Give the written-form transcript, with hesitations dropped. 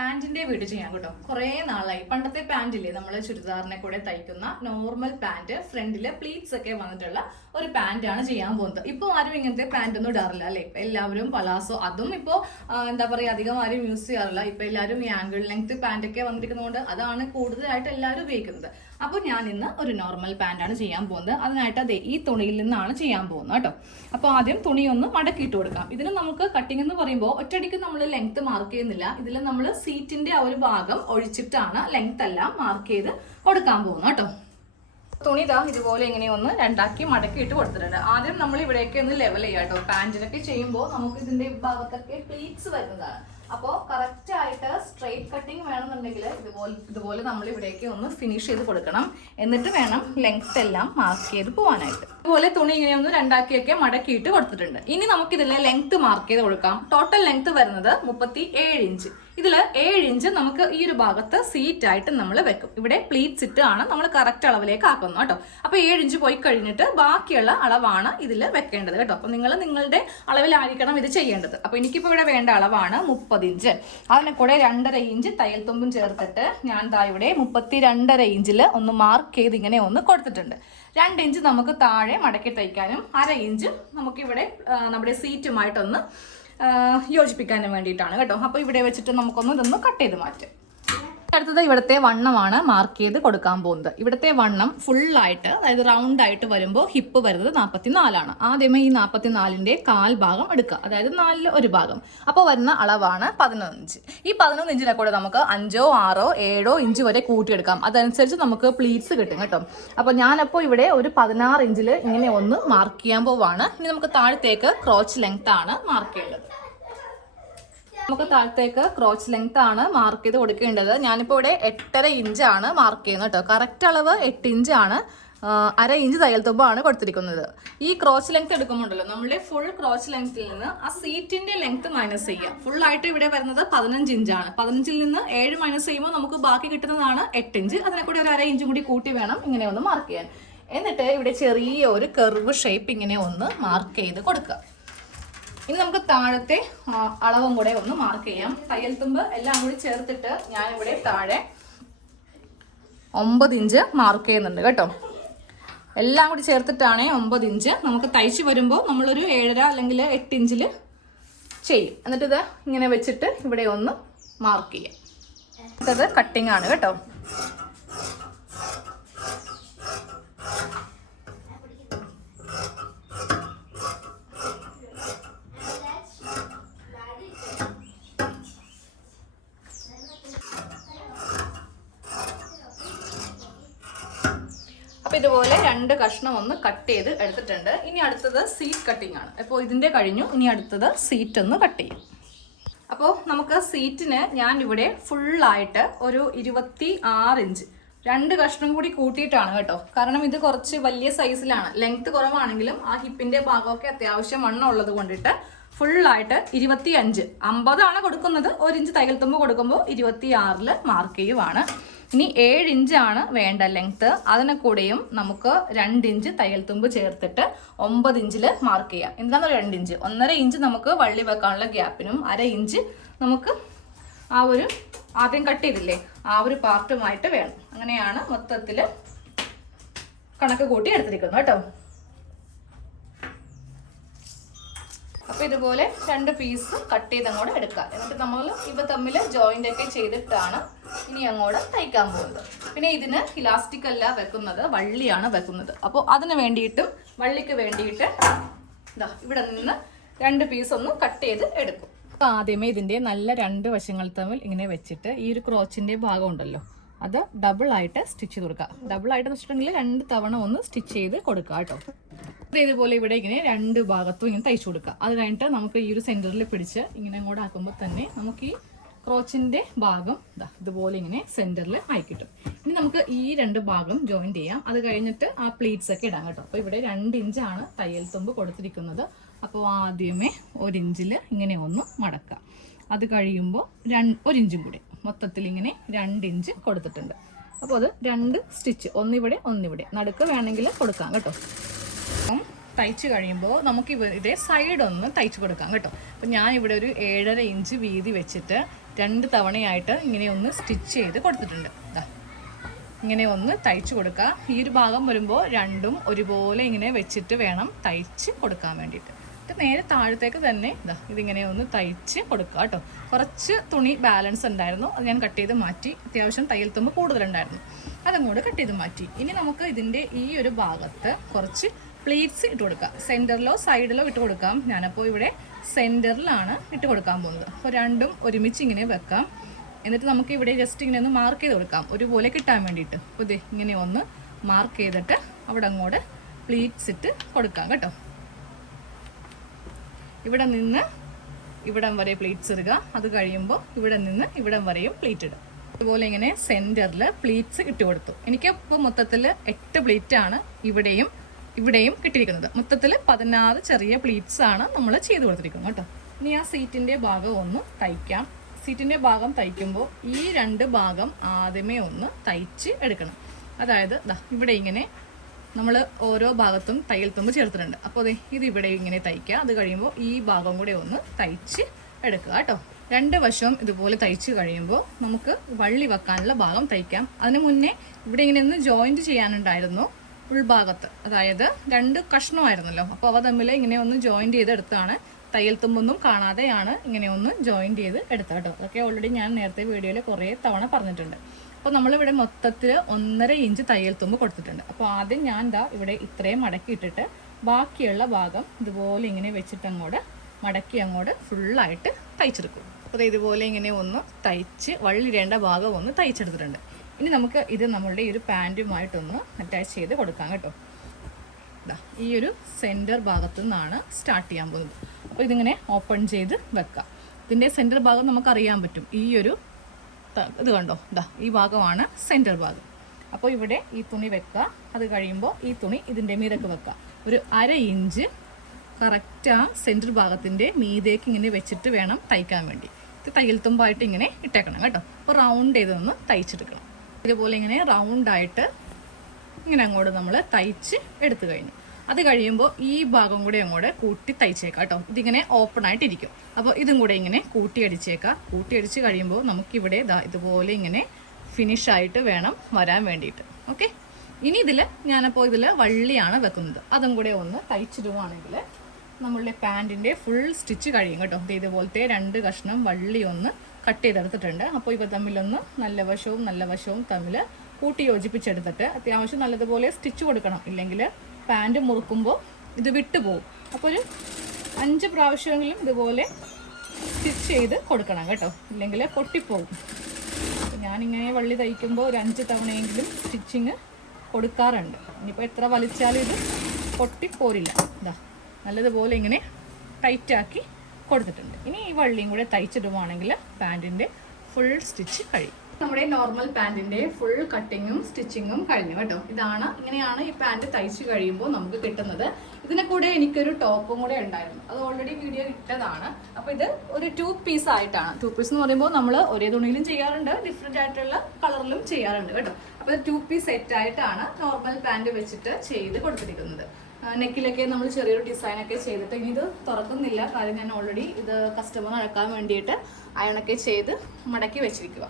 പാന്റിന്റെ video ചെയ്യാൻ കേട്ടോ. കുറെ നാളായി. പണ്ടത്തെ പാന്റില്ലേ നമ്മൾ ചുരിദാറിനെ കൂടെ തയ്ക്കുന്ന നോർമൽ പാന്റ്, ഫ്രണ്ടില് പ്ലീറ്റ്സ് ഒക്കെ വന്നിട്ടുള്ള ഒരു പാന്റാണ് ചെയ്യാൻ പോകുന്നത്. ഇപ്പൊ ആരും ഇങ്ങനത്തെ പാന്റ് ഒന്നും ഇടാറില്ല അല്ലെ. ഇപ്പൊ എല്ലാവരും പലാസോ, അതും ഇപ്പോ എന്താ പറയാ, അധികം ആരും യൂസ് ചെയ്യാറില്ല. ഇപ്പൊ എല്ലാവരും ഈ ആംഗിൾ ലെങ്ത് പാന്റ് ഒക്കെ വന്നിരിക്കുന്നതുകൊണ്ട് അതാണ് കൂടുതലായിട്ട് എല്ലാവരും ഉപയോഗിക്കുന്നത്. അപ്പൊ ഞാൻ ഇന്ന് ഒരു നോർമൽ പാന്റാണ് ചെയ്യാൻ പോകുന്നത്. അതിനായിട്ട് അതെ ഈ തുണിയിൽ നിന്നാണ് ചെയ്യാൻ പോകുന്നത് കേട്ടോ. അപ്പൊ ആദ്യം തുണി ഒന്ന് മടക്കിയിട്ട് കൊടുക്കാം. ഇതിന് നമുക്ക് കട്ടിംഗ് എന്ന് പറയുമ്പോൾ ഒറ്റയടിക്ക് നമ്മൾ ലെങ്ത് മാർക്ക് ചെയ്യുന്നില്ല. ഇതിൽ നമ്മൾ സീറ്റിന്റെ ആ ഒരു ഭാഗം ഒഴിച്ചിട്ടാണ് ലെങ്ത് എല്ലാം മാർക്ക് ചെയ്ത് കൊടുക്കാൻ പോകുന്നത് കേട്ടോ. തുണി ഇതാ ഇതുപോലെ ഇങ്ങനെ ഒന്ന് രണ്ടാക്കി മടക്കിയിട്ട് കൊടുത്തിട്ടുണ്ട്. ആദ്യം നമ്മൾ ഇവിടേക്ക് ഒന്ന് ലെവൽ ചെയ്യാം കേട്ടോ. പാന്റിനൊക്കെ ചെയ്യുമ്പോൾ നമുക്ക് ഇതിന്റെ ഭാഗത്തൊക്കെ പ്ലീറ്റ്സ് വരുന്നതാണ്. അപ്പോൾ കറക്റ്റ് ആയിട്ട് സ്ട്രെയിറ്റ് കട്ടിങ് വേണമെന്നുണ്ടെങ്കിൽ ഇതുപോലെ നമ്മൾ ഇവിടേക്ക് ഒന്ന് ഫിനിഷ് ചെയ്ത് കൊടുക്കണം. എന്നിട്ട് വേണം ലെങ്ത് എല്ലാം മാർക്ക് ചെയ്ത് പോകാനായിട്ട്. ഇതുപോലെ തുണി ഇങ്ങനെ ഒന്ന് രണ്ടാക്കിയൊക്കെ മടക്കിയിട്ട് കൊടുത്തിട്ടുണ്ട്. ഇനി നമുക്ക് ഇതിലെ ലെങ്ത് മാർക്ക് ചെയ്ത് കൊടുക്കാം. ടോട്ടൽ ലെങ്ത് വരുന്നത് 37 ഇഞ്ച്. ഇതിൽ 7 ഇഞ്ച് നമുക്ക് ഈ ഒരു ഭാഗത്ത് സീറ്റ് ആയിട്ട് നമ്മൾ വെക്കും. ഇവിടെ പ്ലീറ്റ്സ് ഇട്ട് ആണ് നമ്മൾ കറക്റ്റ് അളവിലേക്ക് ആക്കുന്നത് കേട്ടോ. അപ്പൊ 7 ഇഞ്ച് പോയി കഴിഞ്ഞിട്ട് ബാക്കിയുള്ള അളവാണ് ഇതിൽ വെക്കേണ്ടത് കേട്ടോ. അപ്പൊ നിങ്ങൾ നിങ്ങളുടെ അളവിലായിരിക്കണം ഇത് ചെയ്യേണ്ടത്. അപ്പൊ എനിക്കിപ്പോ ഇവിടെ വേണ്ട അളവാണ് 30 ഇഞ്ച്. അതിനെ കൂടെ 2.5 ഇഞ്ച് തയ്യൽ തുമ്പും ചേർത്തിട്ട് ഞാൻ ദാ ഇവിടെ 32.5 ഇഞ്ചിൽ ഒന്ന് മാർക്ക് ചെയ്ത് ഇങ്ങനെ ഒന്ന് കൊടുത്തിട്ടുണ്ട്. 2 ഇഞ്ച് നമുക്ക് താഴെ മടക്കി തയ്ക്കാനും 1/2 ഇഞ്ച് നമുക്കിവിടെ നമ്മുടെ സീറ്റുമായിട്ടൊന്ന് യോജിപ്പിക്കാനും വേണ്ടിയിട്ടാണ് കേട്ടോ. അപ്പൊ ഇവിടെ വെച്ചിട്ട് നമുക്കൊന്ന് ഇതൊന്ന് കട്ട് ചെയ്ത് മാറ്റാം. അടുത്തത് ഇവിടുത്തെ വണ്ണമാണ് മാർക്ക് ചെയ്ത് കൊടുക്കാൻ പോകുന്നത്. ഇവിടുത്തെ വണ്ണം ഫുള്ളായിട്ട്, അതായത് റൗണ്ട് ആയിട്ട് വരുമ്പോൾ ഹിപ്പ് വരുന്നത് 44 ആദ്യമേ ഈ 44ന്റെ കാൽ ഭാഗം എടുക്കുക, അതായത് 4 ഒരു ഭാഗം. അപ്പോൾ വരുന്ന അളവാണ് 11 ഇഞ്ച്. ഈ 11 ഇഞ്ചിനെ കൂടെ നമുക്ക് 5, 6, 7 ഇഞ്ച് വരെ കൂട്ടിയെടുക്കാം. അതനുസരിച്ച് നമുക്ക് പ്ലീറ്റ്സ് കിട്ടും കേട്ടോ. അപ്പോൾ ഞാനപ്പോൾ ഇവിടെ ഒരു 16 ഇഞ്ചിൽ ഇങ്ങനെ ഒന്ന് മാർക്ക് ചെയ്യാൻ പോവാണ്. ഇനി നമുക്ക് താഴത്തേക്ക് ക്രോച്ച് ലെങ്ത് ആണ് മാർക്ക് ചെയ്യേണ്ടത്. നമുക്ക് താഴത്തേക്ക് ക്രോച്ച് ലെങ്ത് ആണ് മാർക്ക് ചെയ്ത് കൊടുക്കേണ്ടത്. ഞാനിപ്പോൾ ഇവിടെ 8.5 ഇഞ്ചാണ് മാർക്ക് ചെയ്യുന്നത് കേട്ടോ. കറക്റ്റ് അളവ് 8 ഇഞ്ചാണ്. 1/2 ഇഞ്ച് തയ്യൽ തുമ്പാണ് കൊടുത്തിരിക്കുന്നത്. ഈ ക്രോച്ച് ലെങ്ത് എടുക്കുമ്പോണ്ടല്ലോ, നമ്മുടെ ഫുൾ ക്രോച്ച് ലെങ്ത്തിൽ നിന്ന് ആ സീറ്റിന്റെ ലെങ്ത് മൈനസ് ചെയ്യുക. ഫുൾ ആയിട്ട് ഇവിടെ വരുന്നത് 15 ഇഞ്ചാണ്. 15ൽ നിന്ന് 7 മൈനസ് ചെയ്യുമ്പോൾ നമുക്ക് ബാക്കി കിട്ടുന്നതാണ് 8 ഇഞ്ച്. അതിനെ കൂടി ഒരു 1/2 ഇഞ്ചും കൂടി കൂട്ടി വേണം ഇങ്ങനെ ഒന്ന് മാർക്ക് ചെയ്യാൻ. എന്നിട്ട് ഇവിടെ ചെറിയ ഒരു കർവ് ഷേപ്പ് ഇങ്ങനെ ഒന്ന് മാർക്ക് ചെയ്ത് കൊടുക്കുക. ഇനി നമുക്ക് താഴത്തെ അളവും കൂടെ ഒന്ന് മാർക്ക് ചെയ്യാം. തയ്യൽ തുമ്പ് എല്ലാം കൂടി ചേർത്തിട്ട് ഞാൻ ഇവിടെ താഴെ 9 ഇഞ്ച് മാർക്ക് ചെയ്യുന്നുണ്ട് കേട്ടോ. എല്ലാം കൂടി ചേർത്തിട്ടാണ് 9 ഇഞ്ച്. നമുക്ക് തയ്ച്ച് വരുമ്പോൾ നമ്മളൊരു 7.5 അല്ലെങ്കിൽ 8 ഇഞ്ചിൽ ചെയ്യും. എന്നിട്ട് ഇത് ഇങ്ങനെ വെച്ചിട്ട് ഇവിടെ ഒന്ന് മാർക്ക് ചെയ്യാം. ഇത് കട്ടിങ് ആണ് കേട്ടോ. അപ്പൊ ഇതുപോലെ 2 കഷ്ണം ഒന്ന് കട്ട് ചെയ്ത് എടുത്തിട്ടുണ്ട്. ഇനി അടുത്തത് സീറ്റ് കട്ടിങ് ആണ്. അപ്പോൾ ഇതിന്റെ കഴിഞ്ഞു. ഇനി അടുത്തത് സീറ്റ് ഒന്ന് കട്ട് ചെയ്യും. അപ്പോൾ നമുക്ക് സീറ്റിന് ഞാൻ ഇവിടെ ഫുള്ളായിട്ട് ഒരു 26 ഇഞ്ച് 2 കഷ്ണം കൂടി കൂട്ടിയിട്ടാണ് കേട്ടോ. കാരണം ഇത് കുറച്ച് വലിയ സൈസിലാണ്. ലെങ്ത് കുറവാണെങ്കിലും ആ ഹിപ്പിന്റെ ഭാഗമൊക്കെ അത്യാവശ്യം വണ്ണം ഉള്ളത് കൊണ്ടിട്ട് ഫുള്ളായിട്ട് 25, 50 ആണ് കൊടുക്കുന്നത്. 1 ഇഞ്ച് തയ്യൽ തുമ്പ് കൊടുക്കുമ്പോൾ 26 മാർക്ക് ചെയ്യുവാണ്. ഇനി 7 ഇഞ്ചാണ് വേണ്ട ലെങ്ത്. അതിനെ കൂടെയും നമുക്ക് 2 ഇഞ്ച് തയ്യൽ തുമ്പ് ചേർത്തിട്ട് 9 ഇഞ്ചിൽ മാർക്ക് ചെയ്യാം. എന്താണ് 2 ഇഞ്ച്? 1.5 ഇഞ്ച് നമുക്ക് വള്ളി വെക്കാനുള്ള ഗ്യാപ്പിനും 1/2 ഇഞ്ച് നമുക്ക് ആ ഒരു ആദ്യം കട്ട് ചെയ്തില്ലേ ആ ഒരു പാർട്ടുമായിട്ട് വേണം. അങ്ങനെയാണ് മൊത്തത്തിൽ കണക്ക് കൂട്ടി എടുത്തിരിക്കുന്നത് കേട്ടോ. അപ്പൊ ഇതുപോലെ 2 പീസ് കട്ട് ചെയ്ത് അങ്ങോട്ട് എടുക്കുക. എന്നിട്ട് നമ്മൾ ഇവ തമ്മിൽ ജോയിന്റ് ഒക്കെ ചെയ്തിട്ടാണ് ഇനി അങ്ങോട്ട് തയ്ക്കാൻ പോകുന്നത്. പിന്നെ ഇതിന് ഇലാസ്റ്റിക് അല്ല വെക്കുന്നത്, വള്ളിയാണ് വെക്കുന്നത്. അപ്പോൾ അതിന് വേണ്ടിയിട്ടും വള്ളിക്ക് വേണ്ടിയിട്ട് ഇവിടെ നിന്ന് 2 പീസ് ഒന്ന് കട്ട് ചെയ്ത് എടുക്കും. അപ്പോൾ ആദ്യമേ ഇതിന്റെ നല്ല 2 വശങ്ങൾ തമ്മിൽ ഇങ്ങനെ വെച്ചിട്ട് ഈ ഒരു ക്രോച്ചിന്റെ ഭാഗം ഉണ്ടല്ലോ, അത് ഡബിൾ ആയിട്ട് സ്റ്റിച്ച് ചെയ്ത് കൊടുക്കുക. ഡബിൾ ആയിട്ട് വെച്ചിട്ടുണ്ടെങ്കിൽ 2 തവണ ഒന്ന് സ്റ്റിച്ച് ചെയ്ത് കൊടുക്കുക കേട്ടോ. ഇതേപോലെ ഇവിടെ ഇങ്ങനെ 2 ഭാഗത്തും ഇങ്ങനെ തയ്ച്ചു കൊടുക്കുക. അത് കഴിഞ്ഞിട്ട് നമുക്ക് ഈ ഒരു സെന്ററിൽ പിടിച്ച് ഇങ്ങനെ അങ്ങോട്ട് ആക്കുമ്പോൾ തന്നെ നമുക്ക് ഈ ക്രോച്ചിന്റെ ഭാഗം ഇതുപോലെ ഇങ്ങനെ സെന്ററിൽ ആയി കിട്ടും. ഇനി നമുക്ക് ഈ 2 ഭാഗം ജോയിൻ ചെയ്യാം. അത് കഴിഞ്ഞിട്ട് ആ പ്ലീറ്റ്സ് ഒക്കെ ഇടാം കേട്ടോ. അപ്പോൾ ഇവിടെ 2 ഇഞ്ചാണ് തയ്യൽ തുമ്പ് കൊടുത്തിരിക്കുന്നത്. അപ്പോൾ ആദ്യമേ 1 ഇഞ്ചിൽ ഇങ്ങനെ ഒന്ന് മടക്കാം. അത് കഴിയുമ്പോൾ 1 ഇഞ്ചും കൂടി മൊത്തത്തിൽ ഇങ്ങനെ 2 ഇഞ്ച് കൊടുത്തിട്ടുണ്ട്. അപ്പോൾ അത് 2 സ്റ്റിച്ച്, ഒന്നിവിടെ ഒന്നിവിടെ, നടുക്ക് വേണമെങ്കിൽ കൊടുക്കാം കേട്ടോ. തയ്ച്ച് കഴിയുമ്പോൾ നമുക്ക് ഇതേ സൈഡൊന്ന് തയ്ച്ച് കൊടുക്കാം കേട്ടോ. അപ്പം ഞാൻ ഇവിടെ ഒരു 7.5 ഇഞ്ച് വീതി വെച്ചിട്ട് 2 തവണയായിട്ട് ഇങ്ങനെ ഒന്ന് സ്റ്റിച്ച് ചെയ്ത് കൊടുത്തിട്ടുണ്ട്. ഇങ്ങനെ ഒന്ന് തയ്ച്ച് കൊടുക്കുക. ഈ ഒരു ഭാഗം വരുമ്പോൾ രണ്ടും ഒരുപോലെ ഇങ്ങനെ വെച്ചിട്ട് വേണം തയ്ച്ച് കൊടുക്കാൻ വേണ്ടിയിട്ട്. നേരെ താഴത്തേക്ക് തന്നെ ഇതിങ്ങനെ ഒന്ന് തയ്ച്ച് കൊടുക്കുക കേട്ടോ. കുറച്ച് തുണി ബാലൻസ് ഉണ്ടായിരുന്നു, അത് ഞാൻ കട്ട് ചെയ്ത് മാറ്റി. അത്യാവശ്യം തയ്യൽ തുമ്പ് കൂടുതലുണ്ടായിരുന്നു, അതങ്ങോട്ട് കട്ട് ചെയ്ത് മാറ്റി. ഇനി നമുക്ക് ഇതിൻ്റെ ഈ ഒരു ഭാഗത്ത് കുറച്ച് പ്ലീറ്റ്സ് ഇട്ട് കൊടുക്കാം. സെൻറ്ററിലോ സൈഡിലോ ഇട്ട് കൊടുക്കാം. ഞാനപ്പോൾ ഇവിടെ സെൻറ്ററിലാണ് ഇട്ട് കൊടുക്കാൻ പോകുന്നത്. അപ്പോൾ രണ്ടും ഒരുമിച്ച് ഇങ്ങനെ വെക്കാം. എന്നിട്ട് നമുക്ക് ഇവിടെ ജസ്റ്റ് ഇങ്ങനെ ഒന്ന് മാർക്ക് ചെയ്ത് കൊടുക്കാം, ഒരുപോലെ കിട്ടാൻ വേണ്ടിയിട്ട്. അപ്പോൾ ഇത് ഇങ്ങനെ ഒന്ന് മാർക്ക് ചെയ്തിട്ട് അവിടെ അങ്ങോട്ട് പ്ലീറ്റ്സ് ഇട്ട് കൊടുക്കാം കേട്ടോ. ഇവിടെ നിന്ന് ഇവിടം വരെ പ്ലീറ്റ്സ് ഇടുക. അത് കഴിയുമ്പോൾ ഇവിടെ നിന്ന് ഇവിടം വരെയും പ്ലീറ്റ് ഇടുക. അതുപോലെ ഇങ്ങനെ സെൻറ്ററിൽ പ്ലീറ്റ്സ് ഇട്ട് കൊടുത്തു. എനിക്ക് ഇപ്പോൾ മൊത്തത്തിൽ 8 പ്ലീറ്റാണ് ഇവിടെയും കിട്ടിയിരിക്കുന്നത്. മൊത്തത്തിൽ 16 ചെറിയ പ്ലീറ്റ്സ് ആണ് നമ്മൾ ചെയ്ത് കൊടുത്തിരിക്കുന്നത് കേട്ടോ. ഇനി ആ സീറ്റിൻ്റെ ഭാഗം ഒന്ന് തയ്ക്കാം. സീറ്റിൻ്റെ ഭാഗം തയ്ക്കുമ്പോൾ ഈ 2 ഭാഗം ആദ്യമേ ഒന്ന് തയ്ച്ച് എടുക്കണം. അതായത് ഇവിടെ ഇങ്ങനെ നമ്മൾ ഓരോ ഭാഗത്തും തയ്യൽ തുമ്പ് ചേർത്തിട്ടുണ്ട്. അപ്പോൾ ഇത് ഇവിടെ ഇങ്ങനെ തയ്ക്കുക. അത് കഴിയുമ്പോൾ ഈ ഭാഗം കൂടെ ഒന്ന് തയ്ച്ച് എടുക്കുക കേട്ടോ. 2 വശവും ഇതുപോലെ തയ്ച്ച് കഴിയുമ്പോൾ നമുക്ക് വള്ളി വെക്കാനുള്ള ഭാഗം തയ്ക്കാം. അതിന് മുന്നേ ഇവിടെ ഇങ്ങനെ ഒന്ന് ജോയിൻറ്റ് ചെയ്യാനുണ്ടായിരുന്നു ഉൾഭാഗത്ത്. അതായത് 2 കഷ്ണമായിരുന്നല്ലോ, അപ്പോൾ അവ തമ്മിൽ ഇങ്ങനെ ഒന്ന് ജോയിൻറ്റ് ചെയ്തെടുത്താണ്. തയ്യൽ തുമ്പൊന്നും കാണാതെയാണ് ഇങ്ങനെ ഒന്ന് ജോയിൻറ്റ് ചെയ്ത് എടുത്തത് കേട്ടോ. അതൊക്കെ ഓൾറെഡി ഞാൻ നേരത്തെ വീഡിയോയിൽ കുറേ തവണ പറഞ്ഞിട്ടുണ്ട്. അപ്പോൾ നമ്മളിവിടെ മൊത്തത്തിൽ 1.5 ഇഞ്ച് തയ്യൽ തുമ്പ് കൊടുത്തിട്ടുണ്ട്. അപ്പോൾ ആദ്യം ഞാൻ ഇവിടെ ഇത്രയും മടക്കിയിട്ടിട്ട് ബാക്കിയുള്ള ഭാഗം ഇതുപോലെ ഇങ്ങനെ വെച്ചിട്ട് മടക്കി അങ്ങോട്ട് ഫുള്ളായിട്ട് തയ്ച്ചെടുക്കും. അപ്പോൾ ഇതുപോലെ ഇങ്ങനെ ഒന്ന് തയ്ച്ച് വള്ളിടേണ്ട ഭാഗം ഒന്ന് തയ്ച്ചെടുത്തിട്ടുണ്ട്. ഇനി നമുക്ക് ഇത് നമ്മളുടെ ഈ ഒരു പാൻറ്റുമായിട്ടൊന്ന് അറ്റാച്ച് ചെയ്ത് കൊടുക്കാം കേട്ടോ. ഈ ഒരു സെൻറ്റർ ഭാഗത്തു നിന്നാണ് സ്റ്റാർട്ട് ചെയ്യാൻ പോകുന്നത്. അപ്പോൾ ഇതിങ്ങനെ ഓപ്പൺ ചെയ്ത് വെക്കാം. ഇതിൻ്റെ സെൻറ്റർ ഭാഗം നമുക്കറിയാൻ പറ്റും. ഈ ഒരു ഇത് കണ്ടോ, ഈ ഭാഗമാണ് സെൻറ്റർ ഭാഗം. അപ്പോൾ ഇവിടെ ഈ തുണി വെക്കുക. അത് കഴിയുമ്പോൾ ഈ തുണി ഇതിൻ്റെ മീതക്ക് വെക്കുക. ഒരു 1/2 ഇഞ്ച് കറക്റ്റ് ആ സെൻറ്റർ ഭാഗത്തിൻ്റെ മീതേക്ക് ഇങ്ങനെ വെച്ചിട്ട് വേണം തയ്ക്കാൻ വേണ്ടി. ഇത് തയ്യൽ തുമ്പായിട്ട് ഇങ്ങനെ ഇട്ടേക്കണം കേട്ടോ. അപ്പോൾ റൗണ്ട് ചെയ്തൊന്ന് തയ്ച്ചെടുക്കണം. ഇതുപോലെ ഇങ്ങനെ റൗണ്ടായിട്ട് ഇങ്ങനെ അങ്ങോട്ട് നമ്മൾ തയ്ച്ച് എടുത്തു കഴിഞ്ഞു. അത് കഴിയുമ്പോൾ ഈ ഭാഗം കൂടെ അങ്ങോട്ട് കൂട്ടി തയ്ച്ചേക്കാം കേട്ടോ. ഇതിങ്ങനെ ഓപ്പൺ ആയിട്ടിരിക്കും. അപ്പോൾ ഇതും കൂടെ ഇങ്ങനെ കൂട്ടിയടിച്ചേക്കാം. കൂട്ടിയടിച്ച് കഴിയുമ്പോൾ നമുക്കിവിടെ ഇതുപോലെ ഇങ്ങനെ ഫിനിഷായിട്ട് വേണം വരാൻ വേണ്ടിയിട്ട്. ഓക്കെ, ഇനി ഞാനപ്പോൾ ഇതിൽ വള്ളിയാണ് വെക്കുന്നത്. അതും കൂടെ ഒന്ന് തയ്ച്ചിടുവാണെങ്കിൽ നമ്മളുടെ പാൻറ്റിൻ്റെ ഫുൾ സ്റ്റിച്ച് കഴിയും കേട്ടോ. ഇതുപോലത്തെ 2 കഷ്ണം വള്ളി ഒന്ന് കട്ട് ചെയ്തെടുത്തിട്ടുണ്ട്. അപ്പോൾ ഇവ തമ്മിലൊന്ന് നല്ല വശവും തമ്മിൽ കൂട്ടി യോജിപ്പിച്ചെടുത്തിട്ട് അത്യാവശ്യം നല്ലതുപോലെ സ്റ്റിച്ച് കൊടുക്കണം. ഇല്ലെങ്കിൽ പാൻറ്റ് മുറുക്കുമ്പോൾ ഇത് വിട്ടുപോകും. അപ്പോൾ ഒരു 5 പ്രാവശ്യമെങ്കിലും ഇതുപോലെ സ്റ്റിച്ച് ചെയ്ത് കൊടുക്കണം കേട്ടോ, ഇല്ലെങ്കിൽ പൊട്ടിപ്പോകും. ഞാനിങ്ങനെ വള്ളി തയ്ക്കുമ്പോൾ ഒരു 5 തവണയെങ്കിലും സ്റ്റിച്ചിങ് കൊടുക്കാറുണ്ട്. ഇനിയിപ്പോൾ എത്ര വലിച്ചാലും ഇത് പൊട്ടിപ്പോരില്ല. നല്ലതുപോലെ ഇങ്ങനെ ടൈറ്റാക്കി കൊടുത്തിട്ടുണ്ട്. ഇനി ഈ വള്ളിയും കൂടെ തയ്ച്ചിടുവാണെങ്കിൽ പാൻറ്റിൻ്റെ ഫുൾ സ്റ്റിച്ച് കഴിയും. നമ്മുടെ നോർമൽ പാൻറ്റിൻ്റെ ഫുൾ കട്ടിങ്ങും സ്റ്റിച്ചിങ്ങും കഴിഞ്ഞു കേട്ടോ. ഇങ്ങനെയാണ് ഈ പാൻറ്റ് തയ്ച്ച് കഴിയുമ്പോൾ നമുക്ക് കിട്ടുന്നത്. ഇതിനെ കൂടെ എനിക്കൊരു ടോപ്പും കൂടെ ഉണ്ടായിരുന്നു, അത് ഓൾറെഡി വീഡിയോ ഇട്ടതാണ്. അപ്പോൾ ഇത് ഒരു 2 പീസ് ആയിട്ടാണ്. 2 പീസ് എന്ന് പറയുമ്പോൾ നമ്മൾ ഒരേ തുണിയിലും ചെയ്യാറുണ്ട്, ഡിഫറെൻ്റ് ആയിട്ടുള്ള കളറിലും ചെയ്യാറുണ്ട് കേട്ടോ. അപ്പോൾ 2 പീസ് സെറ്റ് ആയിട്ടാണ് നോർമൽ പാൻറ്റ് വെച്ചിട്ട് ചെയ്ത് കൊടുത്തിരിക്കുന്നത്. നെക്കിലൊക്കെ നമ്മൾ ചെറിയൊരു ഡിസൈനൊക്കെ ചെയ്തിട്ട്, ഇനി ഇത് തുറക്കുന്നില്ല, കാര്യം ഞാൻ ഓൾറെഡി ഇത് കസ്റ്റമർ അഴക്കാൻ വേണ്ടിയിട്ട് അയണൊക്കെ ചെയ്ത് മടക്കി വെച്ചിരിക്കുക.